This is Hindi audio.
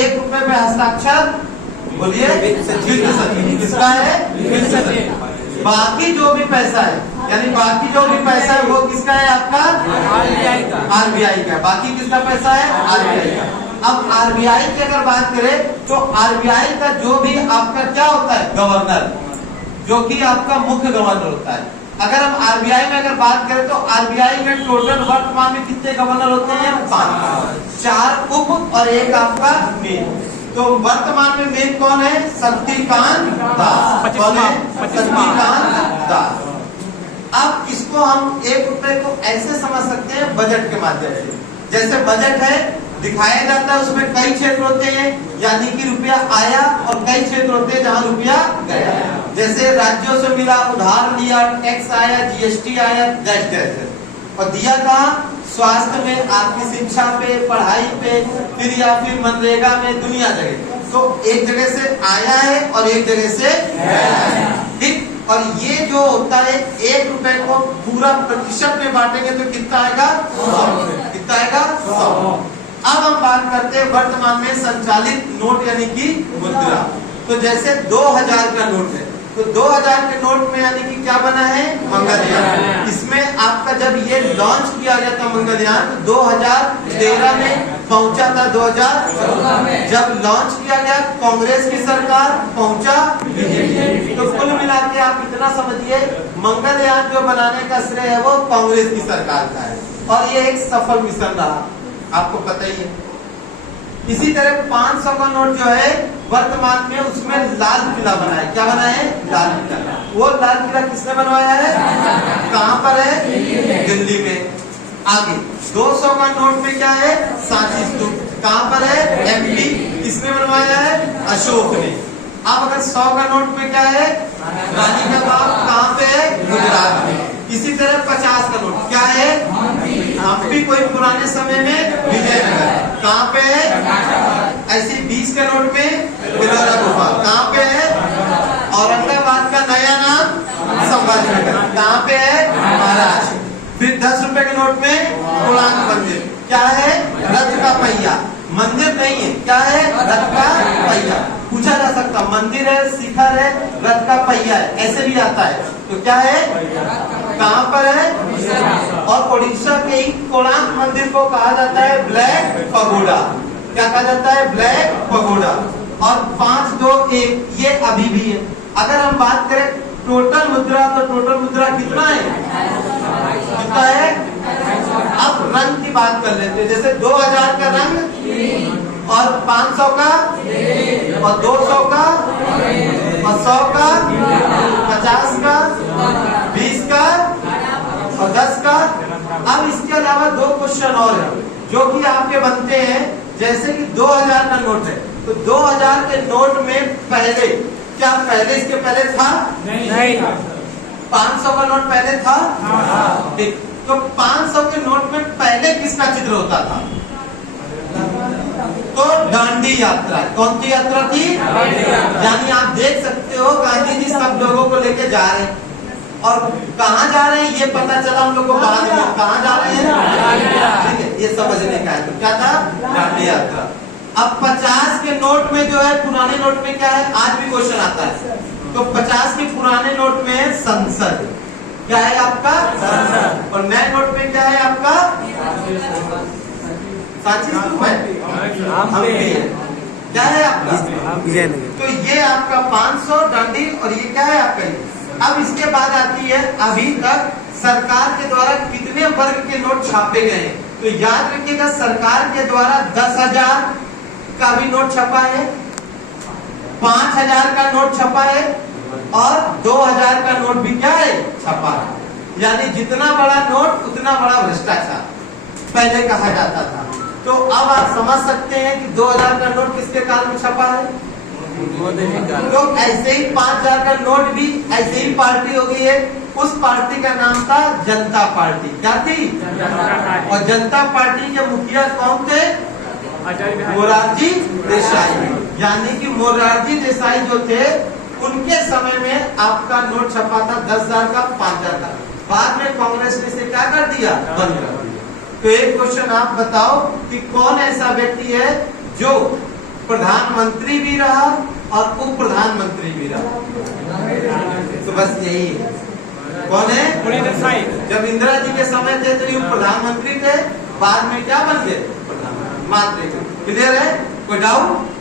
1 रुपए पे हस्ताक्षर बोलिए किसका है? बाकी जो भी पैसा है, यानी बाकी जो भी पैसा है वो किसका है? आपका आरबीआई का। बाकी किसका पैसा है? आरबीआई का। अब आरबीआई की अगर बात करें तो आरबीआई का जो भी आपका क्या होता है? गवर्नर, जो कि आपका मुख्य गवर्नर होता है। अगर हम आरबीआई में अगर बात करें तो आरबीआई में टोटल वर्तमान में कितने गवर्नर होते हैं? 5, 4 उप और 1 आपका मेन। तो वर्तमान में मेन कौन है? शक्तिकांत दास। कौन है? शक्तिकांत दास। अब इसको हम 1 रुपए को ऐसे समझ सकते हैं बजट के माध्यम से। जैसे बजट है दिखाया जाता है, उसमें कई क्षेत्र होते हैं, यानी कि रुपया आया, और कई क्षेत्र होते हैं जहाँ रुपया गया। जैसे राज्यों से मिला, उधार लिया, टैक्स आया, जीएसटी आया, और दिया कहाँ? स्वास्थ्य में, आपकी शिक्षा पे, पढ़ाई पे, फिर या फिर मनरेगा में, दुनिया जगह। तो एक जगह से आया है और एक जगह से गया है, ठीक। और ये जो होता है 1 रुपए को पूरा प्रतिशत में बांटेंगे तो कितना आएगा? 100। कितना आएगा? 100। अब हम बात करते हैं वर्तमान में संचालित नोट यानी कि मुद्रा। तो जैसे 2000 का नोट है, तो 2000 के नोट में यानी कि क्या बना है? मंगलयान। इसमें आपका जब ये लॉन्च किया गया था मंगलयान, तो 2013 में पहुंचा था 2014 में। जब लॉन्च किया गया कांग्रेस की सरकार, पहुंचा बीजेपी। तो कुल मिला के आप इतना समझिए, मंगलयान जो बनाने का श्रेय है वो कांग्रेस की सरकार का है, और ये एक सफल मिशन रहा, आपको पता ही है। इसी तरह 500 का नोट जो है वर्तमान में, उसमें लाल किला बना है। क्या बना है? लाल किला। वो लाल किला किसने बनवाया है? कहाँ पर है? दिल्ली में। आगे 200 का नोट में क्या है? सांची स्तूप। कहाँ पर है? एमपी। किसने बनवाया है? अशोक ने। अब अगर 100 का नोट में क्या है? रानी का बाग। कहाँ पे है? गुजरात में। इसी तरह 50 का नोट क्या है? हम्पी, कोई पुराने समय में विजयनगर। कहाँ पे है? ऐसे 20 के नोट में बिलोरा गुफा। कहाँ पे है? औरंगाबाद का नया नाम संभाजीनगर। कहाँ पे है? महाराष्ट्र। फिर 10 रुपए के नोट में पुराण मंदिर। क्या है? रथ का पहिया। मंदिर नहीं है, क्या है? रथ का पहिया। पूछा जा सकता, मंदिर है, शिखर है, रथ का पहिया है, ऐसे भी आता है। तो क्या है? कहाँ पर है? और ओडिशा के ही कोणार्क मंदिर को कहा जाता है ब्लैक पगोडा। क्या कहा जाता है? Black pagoda. और 5, 2, 1 ये अभी भी है। अगर हम बात करें टोटल मुद्रा, तो टोटल मुद्रा कितना है? कितना है? अब रंग की बात कर लेते हैं। जैसे 2000 का रंग, और 500 का, और 200 का, और 100 का, 50 का, 20 का, और 10 का। अब इसके अलावा 2 क्वेश्चन और है जो कि आपके बनते हैं। जैसे कि 2000 का नोट है, तो 2000 के नोट में पहले क्या पहले इसके पहले था? नहीं। 500 का नोट पहले था? ठीक। तो 500 के नोट में पहले किसका चित्र होता था? तो दांडी यात्रा। कौन सी यात्रा थी? यानी आप देख सकते हो गांधी जी सब लोगों को लेके जा रहे हैं, और कहाँ जा रहे हैं ये पता चला हम लोग को बाद में। कहाँ जा रहे हैं? ठीक है, ये समझने का है। तो क्या था? दांडी यात्रा। अब 50 के नोट में जो है, पुराने नोट में क्या है? आज भी क्वेश्चन आता है। तो 50 के पुराने नोट में है संसद। क्या है आपका? संसद। और नए नोट में क्या है आपका? सांची स्तूप है, हम्पी है। क्या है आपका? तो ये आपका 500 दांडी, और ये क्या है आपका? अब इसके बाद आती है अभी तक सरकार के द्वारा कितने वर्ग के नोट छापे गए हैं। तो याद रखिएगा, सरकार के द्वारा 10,000 का भी नोट छपा है, 5,000 का नोट छपा है, और 2000 का नोट भी क्या है? छपा है। यानी जितना बड़ा नोट उतना बड़ा भ्रष्टाचार, पहले कहा जाता था। तो अब आप समझ सकते हैं कि 2000 का नोट किसके काल में छपा है? तो ऐसे ही 5000 का नोट भी ऐसे ही पार्टी हो गई है। उस पार्टी का नाम था जनता पार्टी। क्या थी? और जनता पार्टी के मुखिया कौन थे? मोरारजी देसाई। यानी कि मोरारजी देसाई जो थे, उनके समय में आपका नोट छपा था 10,000 का, 5,000 का। बाद में कांग्रेस ने इसे क्या कर दिया? बंद कर दिया। तो एक क्वेश्चन आप बताओ कि कौन ऐसा व्यक्ति है जो प्रधानमंत्री भी रहा और उप प्रधानमंत्री भी रहा। तो बस यही है। कौन है? जब इंदिरा जी के समय थे तो ये प्रधानमंत्री थे, बाद में क्या बन गए? प्रधानमंत्री। क्लियर है? कोई डाउट?